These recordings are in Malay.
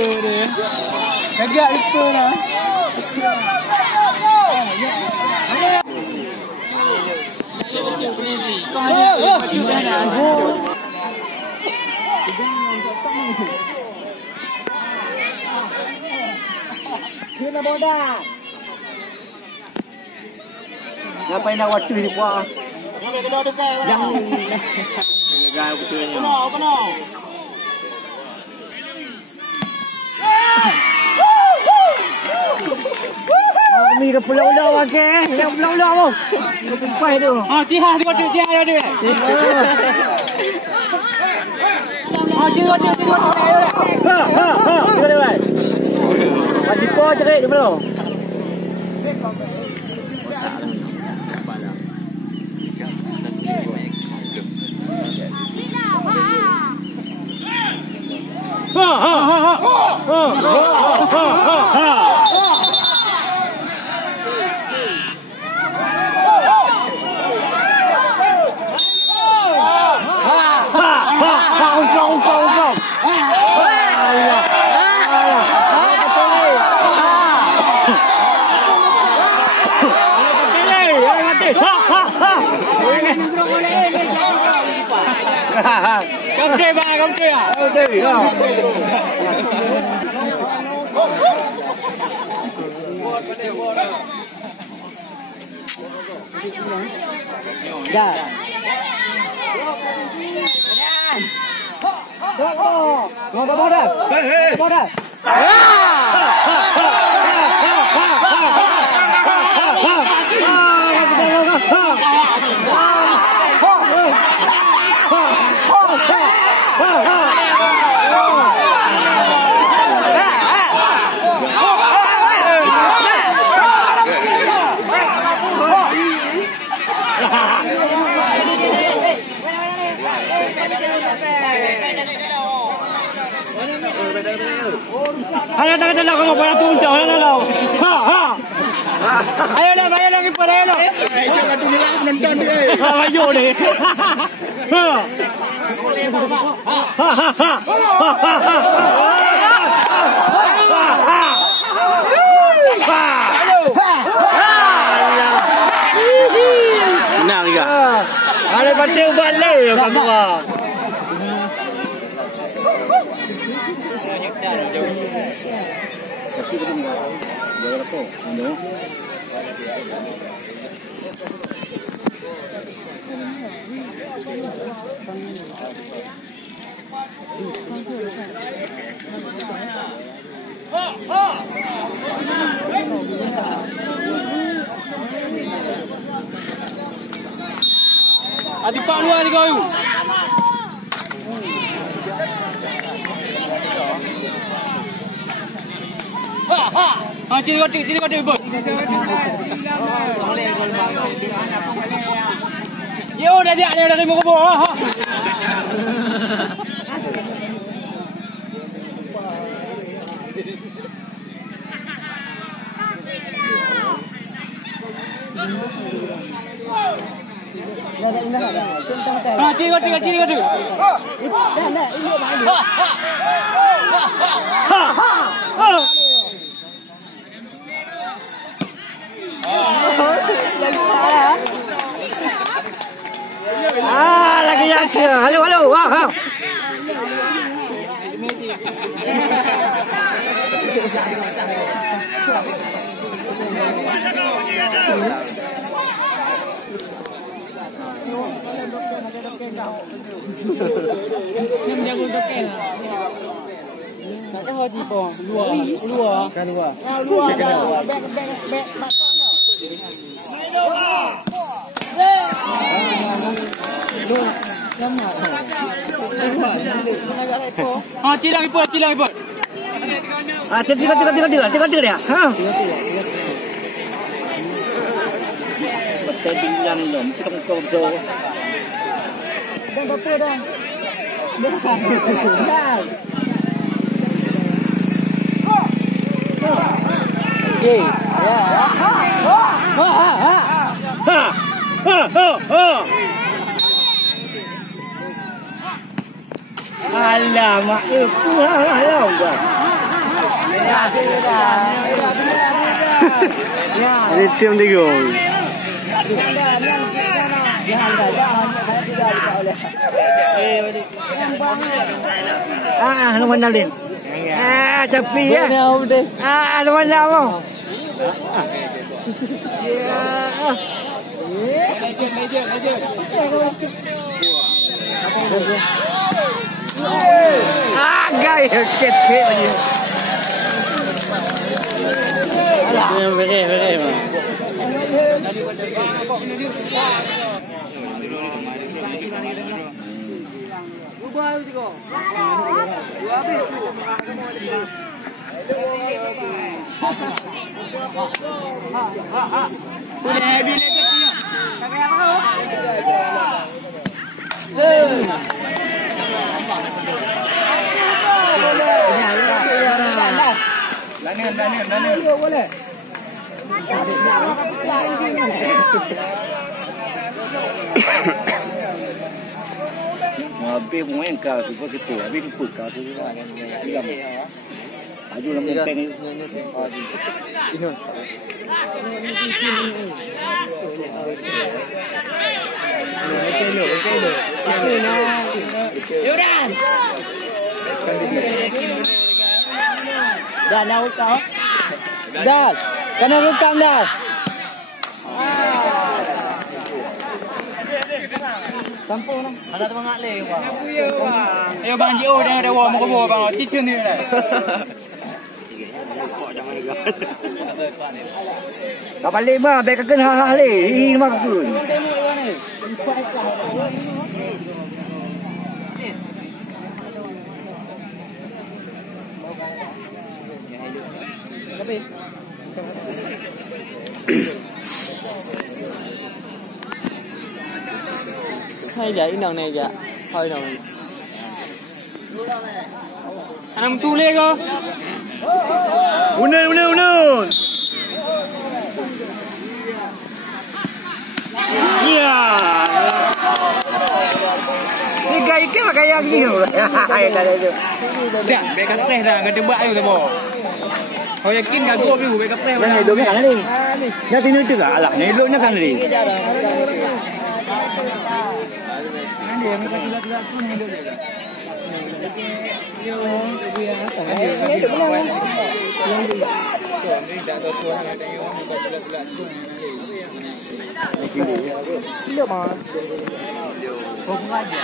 lupa dia. Agak lupa lah. Kena boda. Ngapain nak waktu ni puak? Yang gagal betulnya. Penuh. Kami ke pulau-pulau okey. Yang pulau-pulau tu. Sampai tu. Cihah tengok dia. Tengok dia. Tengok dia. Padi po cerik je belum? Kamke bang, kamke ah. Dah. Boda. Ayo dah kamu payah tunjuk lah. Ayo lah kiper ayo lah. Jangan tu dia menonton dia. Ayo deh. Senang juga. Ada baca balik kat gua. Adik pak luar ni kau. Ciri kotik bot. Yo dah dia dari muka bola. Ciri kotik. Lagi yang ke. Halo. Jago dokeng. Nak haji po. Luar. Kan luar. Luar. Back batongnya. Cilang ipot. Tengok dia. Betul bilang dong, tong tu. Dan betul dah. Okey. Alamak, itu halau dah. Ini tim 3. Lu mana Lin? Capi ya. Lu mana mau? Gaya ket aja. Habis pemain kau tu pun gitu. Habis tu kau tu juga. Aju lembu peng itu. Ini. Yuran. Dah nak usah. Dah. Kena rekam dah. Kampung lah. Ada tu mengak leh. Ayo bang Jio dah ada wang muka bawah bang. Cicun ni dah. Tak balik mah, baik kena hal leh. Ini mah kekun. Hay vậy nòng này dạ thôi nòng anh em tu lên không unun Rigaih ke pakai yang ni tu ai dah tu dah beka teh dah ke debak tu bo kau yakin gak gua biu beka teh ni dulu kan ni nya sini tu lah alah ni dulunya kan ni dia ni kan gila-gila tu ni dulu dah. Yo, dia apa? Dia tu lah. Yang tu. Tu ni dah tahu tu ada yang ni gila-gila tu. Sila mah. Kau aja.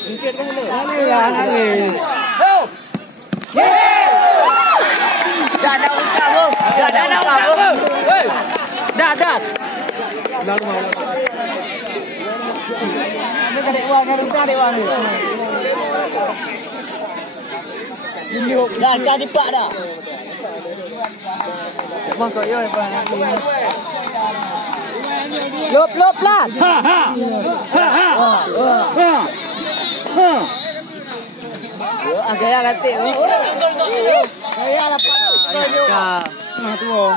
Sikit kan lu. Nani. Ho. Ye. Dah dah usah lu. Dah usah lu. Hei. Dah. Lalu mau. Ini kadek uang ni. Dah kau dipak dah. Bang kau yo bang. Lop lah. Ha. Agak ya latih. Saya lapar. Mah tu.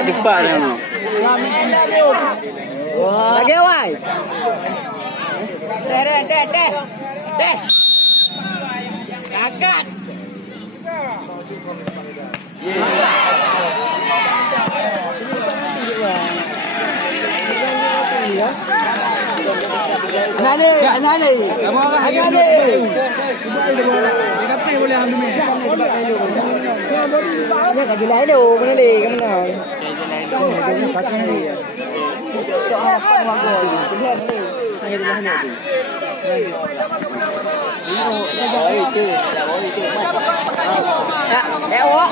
Depan ni. Lagi awal. Deh. Kakak. Nani. Kamu apa hari ni? Kapan boleh ambil ni? Ni kat jelai tu, mana ni? Kamu nak? Jelai pakai ni. Tak apa mago. Jelai ni. Saya di mana tu? Oh itu. Awak.